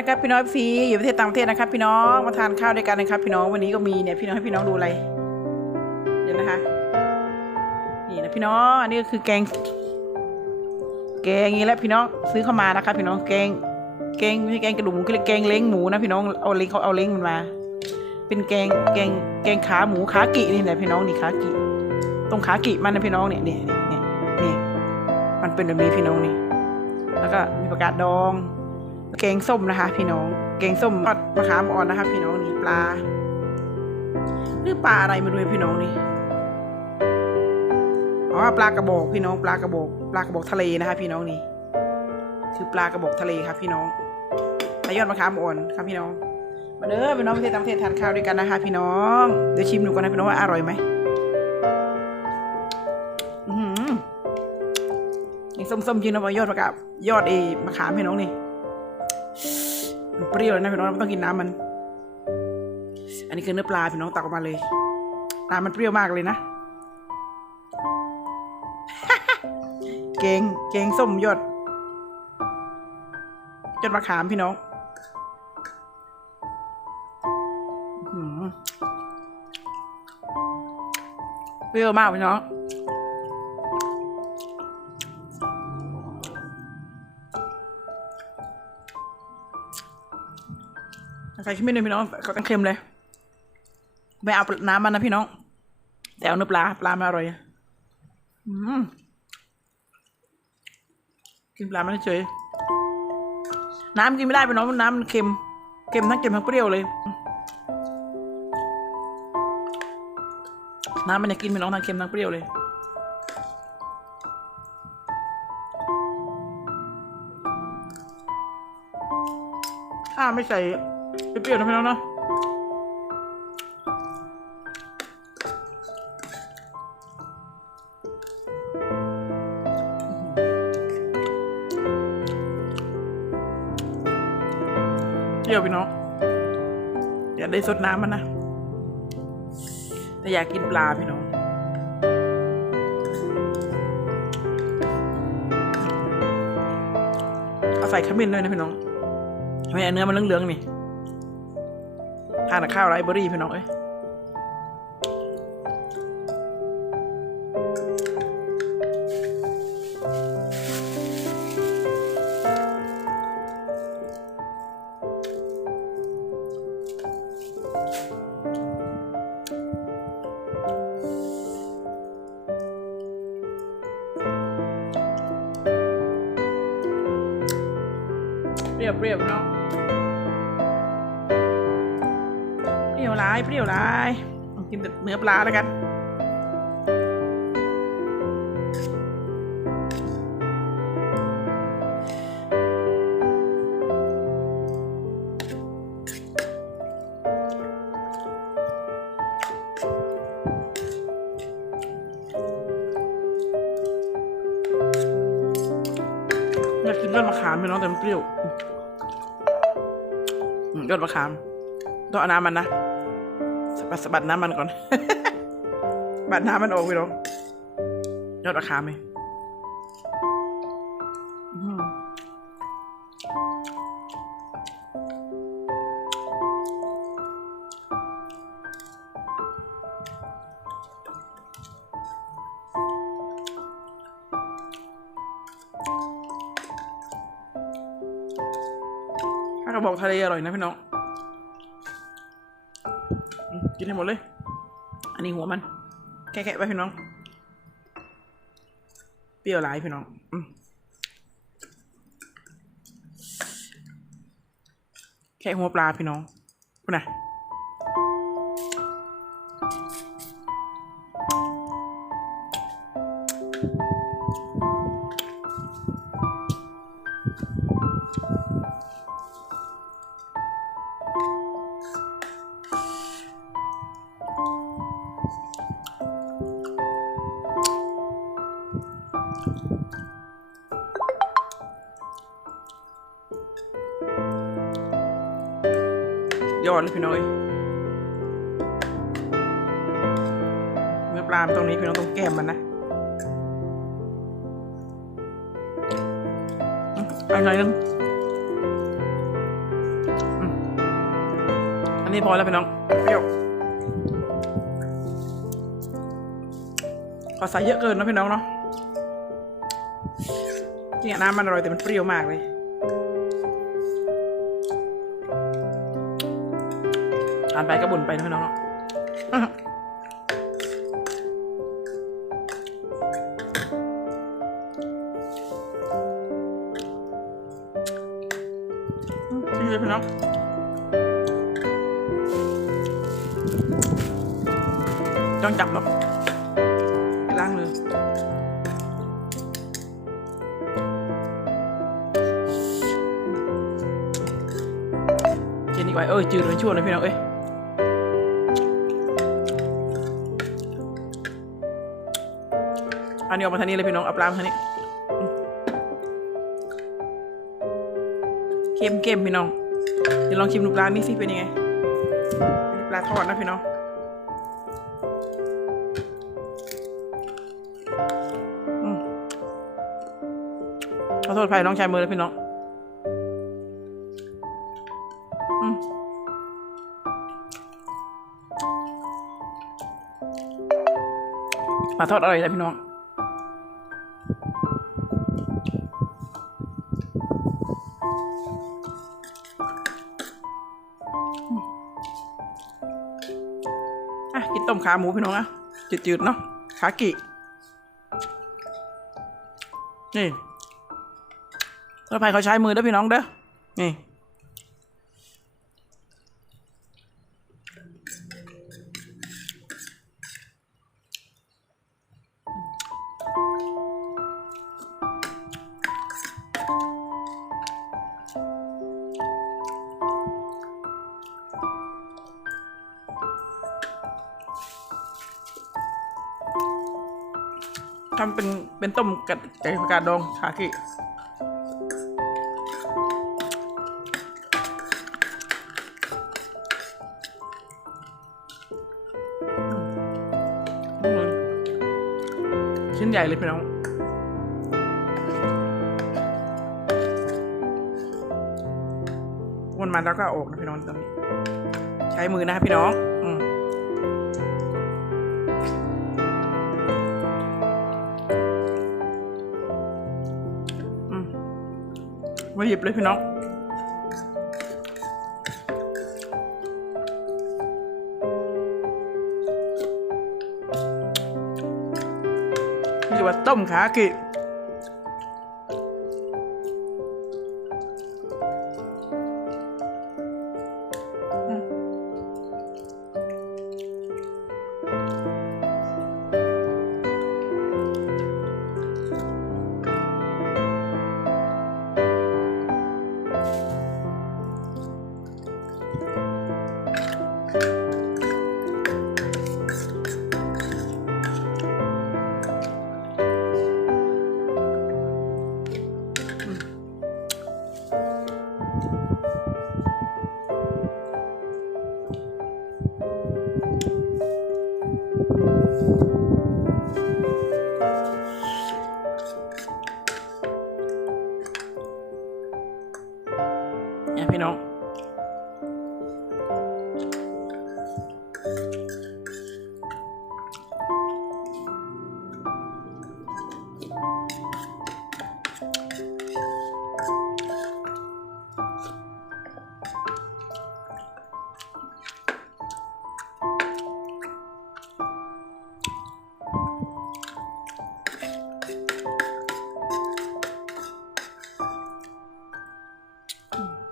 นะครับพี่น้องฟีอยู่ประเทศต่างประเทศนะครับ พี่น้องมาทานข้าวด้วยกันนะครับ พี่น้องวันนี้ก็มีเนี่ยพี่น้องให้พี่น้องดูอะไรเดี๋ยวนะคะ นี่นะพี่น้องอันนี้ก็คือแกง แกงนี้แหละพี่น้องซื้อเข้ามานะครับ พี่น้องแกง แกงไม่ใช่แกงกระดูกหมูคือแกงเล้งหมูนะพี่น้องเอาเล้งเขาเอาเล้งมันมา เป็นแกงแกงแกงขาหมูขากินี่แหละพี่น้องนี่ขากิตรงขากิมันนะพี่น้องเนี่ยเนี่ยเนี่ยเนี่ยมันเป็นแบบนี้พี่น้องนี่แล้วก็มีประกาศดอง แกงส้มนะคะ พี่น้อง แกงส้มทอดมะขามอ่อนนะคะ พี่น้องนี่ปลาหรือปลาอะไรมาดูพี่น้องนี่อ๋อปลากระบอกพี่น้องปลากระบอกปลากระบอกทะเลนะคะ พี่น้องนี่คือปลากระบอกทะเลครับ พี่น้องใส่ยอดมะขามอ่อนครับพี่น้องมาเด้อพี่น้องประเทศต่างประเทศทานข้าวด้วยกันนะคะ พี่น้องเดี๋ยวชิมดูก่อนนะพี่น้องว่าอร่อยไหมอือหือยังส้มๆจริงนะว่ายอดมะขามยอดเอมะขามพี่น้องนี่ มันเปรี้ยวเลยนะพี่น้องต้องกินน้ำมัน อันนี้คือเนื้อปลาพี่น้องตักออกมาเลยปลามันเปรี้ยวมากเลยนะเกงเกงส้มยอดยอดมะขามพี่น้องเปรี้ยวมากพี่น้อง ใส่ขี้มิ้นเลยพี่น้องก็กันเค็มเลยไม่เอาน้ำมันนะพี่น้อง แต่เอาเนื้อปลาปลาไมาอร่อยอืมกินปลามันเฉยน้ำกินไม่ได้พี่น้องน้ำมันเค็มเค็มทั้งเค็มทั้งเปรี้ยวเลย น้ำมันจะกินพี่น้องทั้งเค็มทั้งเปรี้ยวเลยถ้าไม่ใส่ เปรี้ยวๆนะพี่น้องเนาะเปรี้ยวพี่น้องอยากได้สดน้ำมันนะแต่อยากกินปลาพี่น้องเอาใส่ขมิ้นด้วยนะพี่น้องทำไมเนื้อมันเหลืองๆนี่ ทานข้าวไรเบอรี่พี่น้องเอ้ยเรียวเรียวๆพี่น้อง รี้ายเปรี้ยวร้ายกินแต่เนื้อปลาแล้วกันอยากกินยอดมะขามไปน้องแต่มันเปรี้ยวยอดมะขามต้องเอาน้ำมันนะ สะบัดสะบัดน้ำมันก่อน บัดน้ำมันออกไปลงยอดมะขาไหมอื้อหือถ้ากระบอกทะเลอร่อยนะพี่น้อง กินให้หมดเลย อันนี้หัวมัน แค่ๆไปพี่น้อง เปรี้ยวหลายพี่น้องอืแค่หัวปลาพี่น้องคุณนะ ยอดเลยพี่น้องเอ้ยเนื้อปลามตรงนี้พี่น้องตรงแก้มมันนะอะไรนึงนนี้พอแล้วพี่น้องเปรี้ยวขอใส่เยอะเกินนะพี่น้องเนาะจริงน้ำมันอร่อยแต่มันเปรี้ยวมากเลย ทานไปก็บ่นไปนะพี่น้องเนาะจริงเลยพี่น้องต้องจับหรอกล้างเลยเจนนี่ไว้เออจืดเหมือนชั่วเลยพี่น้องเอ้ย อันนี้ออกมาทางนี้เลยพี่น้องเอาปลามาทางนี้เค็มเค็มพี่น้องเดี๋ยวลองชิมดูปลานี่สิเป็นยังไงปลาทอดนะพี่น้องอืมขอโทษภัยน้องชายมือแล้วพี่น้องอืมปลาทอดอร่อยนะพี่น้อง อะกินต้มขาหมูพี่น้องนะจืดๆเนาะขากินี่ถ้าใครเขาใช้มือเด้อพี่น้องเด้อนี่ ทำเป็นเป็นต้มกัดไก่ผักกาดดองขากิชิ้นใหญ่เลยพี่น้องวนมาแล้วก็อออกนะพี่น้องตรงนี้ ใช้มือนะครับพี่น้อง อืม มาหยิบเลยพี่น้องนี่ว่าต้มขากิ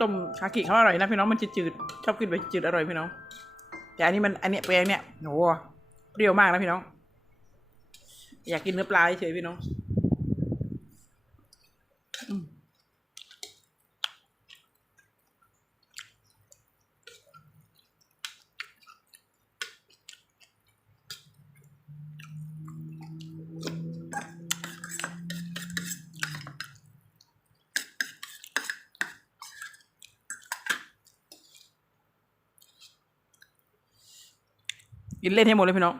ต้มคากิเขาอร่อยนะพี่น้องมันจืดๆชอบกินแบบจืดอร่อยพี่น้อง แต่อันนี้มันอันเนี้ยแปลงเนี่ยโหเปรี้ยวมากนะพี่น้อง อยากกินเนื้อปลาเฉยพี่น้อง กินเล่นให้หมดเลยพี่น้อง